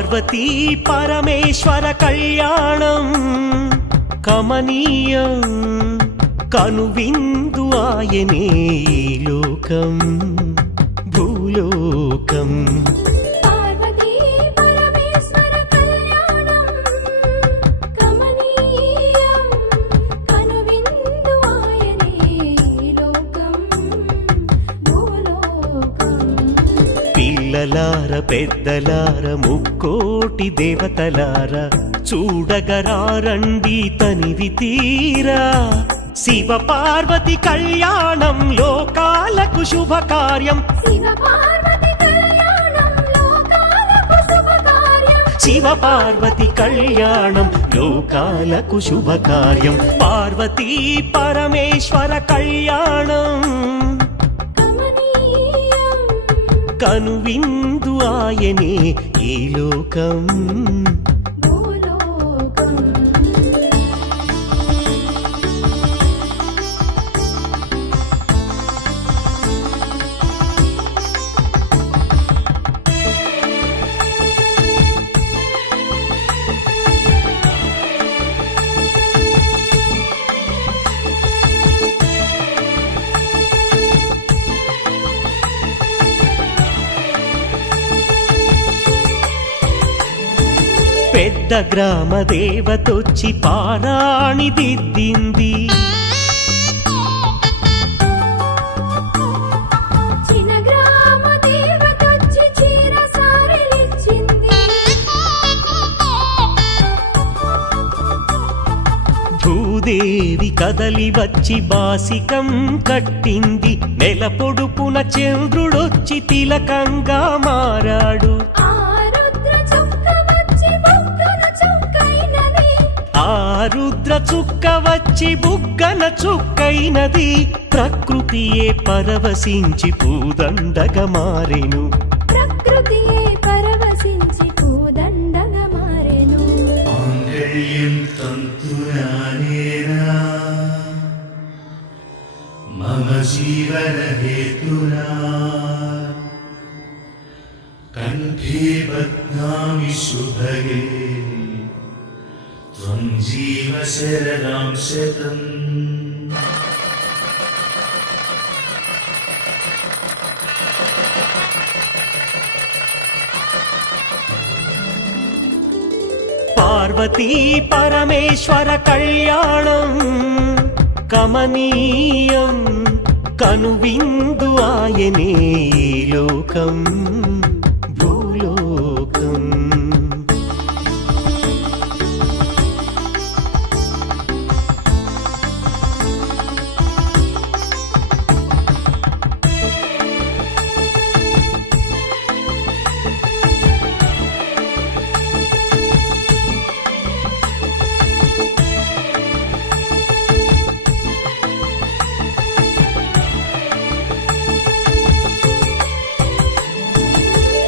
పార్వతీ పరమేశ్వర కళ్యాణం కమనీయం కనువిందు ఆయనే ఈ లోకం భూలోకం. పార్వతీ పరమేశ్వర కళ్యాణం కమనీయం కనువిందు ఆయనే ఈ లోకం భూలోకం. పిల్లలార పెద్దలార ముక్కోటి దేవతలార చూడగరారండి తనివి తీరా. శివ పార్వతి కళ్యాణం లోకాలకు శుభకార్యం. శివ పార్వతి కళ్యాణం లోకాలకు శుభకార్యం. శివ పార్వతి కళ్యాణం లోకాలకు శుభకార్యం. పార్వతీ పరమేశ్వర కళ్యాణం కమనీయం కనువిందు ఆయనే ఈ లోకం భూలోకం. పెద్ద గ్రామ దేవతొచ్చి పారాణి దిద్దింది. చిన్న గ్రామ దేవతొచ్చి చీర సారెలిచ్చింది. భూదేవి కదలి వచ్చి బాసికం కట్టింది. నెల పొడుపున చంద్రుడొచ్చి తిలకంగా మారాడు. ఆ రుద్ర చుక్క వచ్చి బుగ్గన చుక్కైనది. ప్రకృతియే పరవశించి పూదండగా మారెను. ప్రకృతియే పరవశించి పూదండగా మారెను. మాంగళ్యం తంతునానేనా మమ జీవన హేతునా కంఠే బధ్నామి శుభగే త్వం జీవ శరదాం శతం. పార్వతీ పరమేశ్వర కళ్యాణం కమనీయం కనువిందు ఆయనే ఈ లోకం భూలోకం.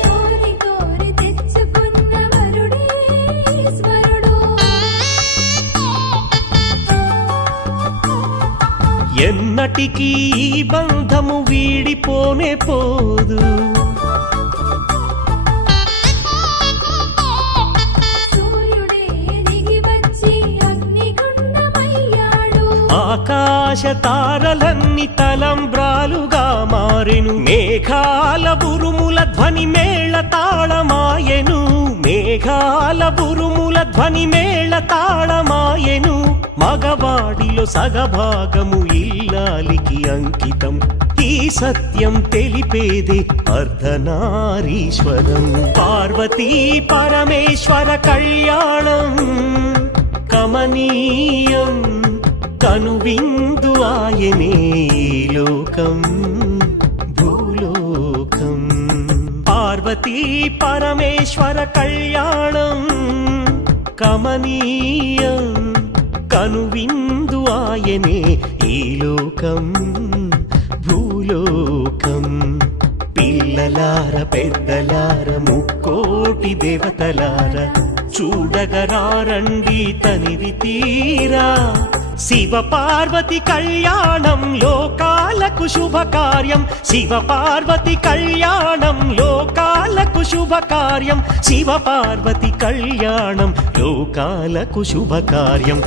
కోరి కోరి తెచ్చుకున్న వరుడే ఈశ్వరుడు. ఎన్నటికీ ఈ బంధము వీడిపోనే పోదు. సూర్యుడే దిగి వచ్చి అగ్నిగుండమయ్యాడు. ఆకాశ తారలన్నీ తలంబ్రాలుగా మారెను. మేఘాల బురుముల ధ్వని మేళ తాళమాయెను. మేఘాల బురుముల ధ్వని మేళ తాళమాయెను. మగవాడిలో సగభాగము ఇల్లాలికి అంకితం. ఈ సత్యం తెలిపేదే అర్ధనారీశ్వరం. పార్వతీ పరమేశ్వర కళ్యాణం కమనీయం కనువిందు ఆయనే ఈ లోకం భూలోకం. పార్వతీ పరమేశ్వర కళ్యాణం కమనీయం కనువిందు ఆయనే ఈ లోకం భూలోకం. పిల్లలార పెద్దలార ముక్కోటి దేవతలార చూడగరారండి తనివి తీరా. శివ పార్వతి కళ్యాణం లోకాలకు శుభకార్యం శివ పార్వతి కళ్యాణం లోకాలకు శుభకార్యం శివ పార్వతి కళ్యాణం లోకాలకు శుభకార్యం